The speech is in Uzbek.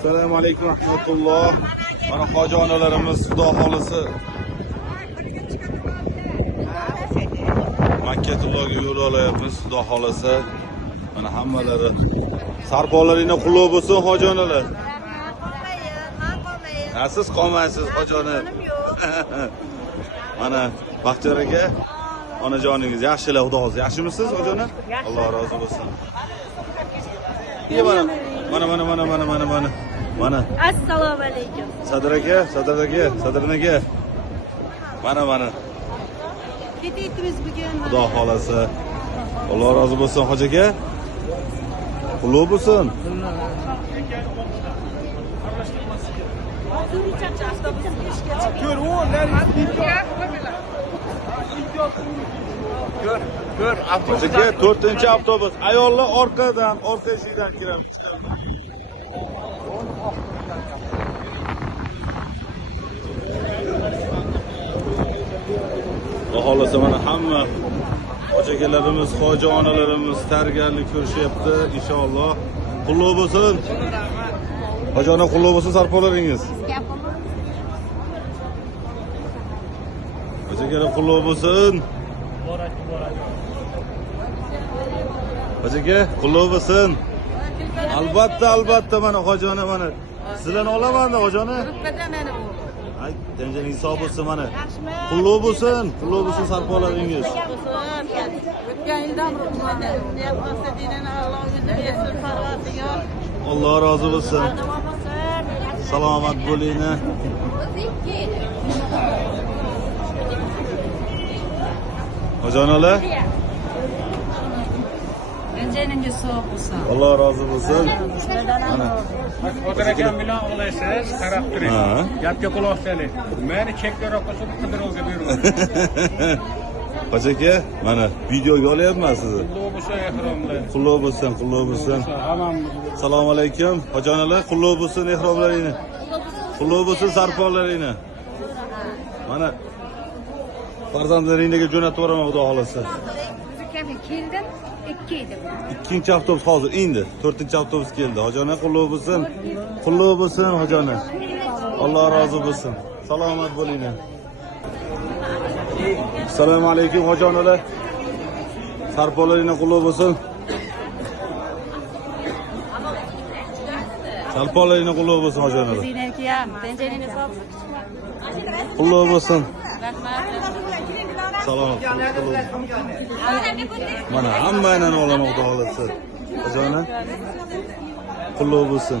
Assalomu alaykum rahmatulloh. Mana hoji onalarimiz xudo xolisi Makkatullohga yo'l olayapmiz, xudo xolisi. Mana hammalari sarpolaringni qutlug' bo'lsin hoji onalar. Siz qolmaysiz hoji ona. Mana Baxtiyor aka, onajoningiz yaxshilar, xudo xolisi. Yaxshimisiz hoji ona? Alloh rozi bo'lsin. Mana. Assalomu alaykum. Sadr aka. Mana. Ketayapmiz bugun. Xudo xolasi. Alloh rozi bo'lsin hoji aka. Qutlug' bo'lsin. Ko'r, avtobus. Hoji aka 4-avtobus. Ayollar orqa eshikdan kiramiz. Xohlasa mana hamma hoji akalarimiz, hoji onalarimiz tayyorgarlik ko'rishyapti. Inshaalloh qutlug' bo'lsin. Hoji ona qutlug' bo'lsin sarpolaringiz. Hoji akalar qutlug' bo'lsin. Hoji aka qutlug' bo'lsin. Albatta mana hoji ona mana. Sizlarni olaman-da hoji ona. Ay, tenjaning hisob bo'lsin mana. Qutlug' bo'lsin sarpolaringiz. O'tgan yildan niyatmasa dinini Alloh o'zi bersin, Parvardigor. Alloh rozi bo'lsin. Salomat bo'ling. Hoji onalar, Tenjaningiz sog' bo'lsin. Alloh rozi bo'lsin. Mana Qodir akam bilan olaysiz, qarab turing. Gapga quloq soling. Meni chekkaroqqa surib qidiruvga buyurmang. hoji aka, mana videoga olyapman sizni. Qutlug' bo'lsin ehromlar. Qutlug' bo'lsin. Hammamiz. Assalomu alaykum. Hoji onalar, qutlug' bo'lsin ehromlaringni. Qutlug' bo'lsin sarpolaringni. Mana farzandlaringizga jo'natib yuboraman xudo xolasa. Keldim, 2 edim. 2-avtobus hozir endi. 4-avtobus keldi. Hoji ona qutlug' bo'lsin. Qutlug' bo'lsin hoji ona. Alloh rozi bo'lsin. Salomat bo'ling. Assalomu alaykum hoji onalar. Sarpolaringni qutlug' bo'lsin. Sarpolaringni qutlug' bo'lsin hoji onalar. Sizniki ham tenjaningiz sog' bo'lsin. Qutlug' bo'lsin. Rahmat. Salomat bo'ling. Mana hamma aynan olaman xudo xolasa. Hoji ona qutlug' bo'lsin.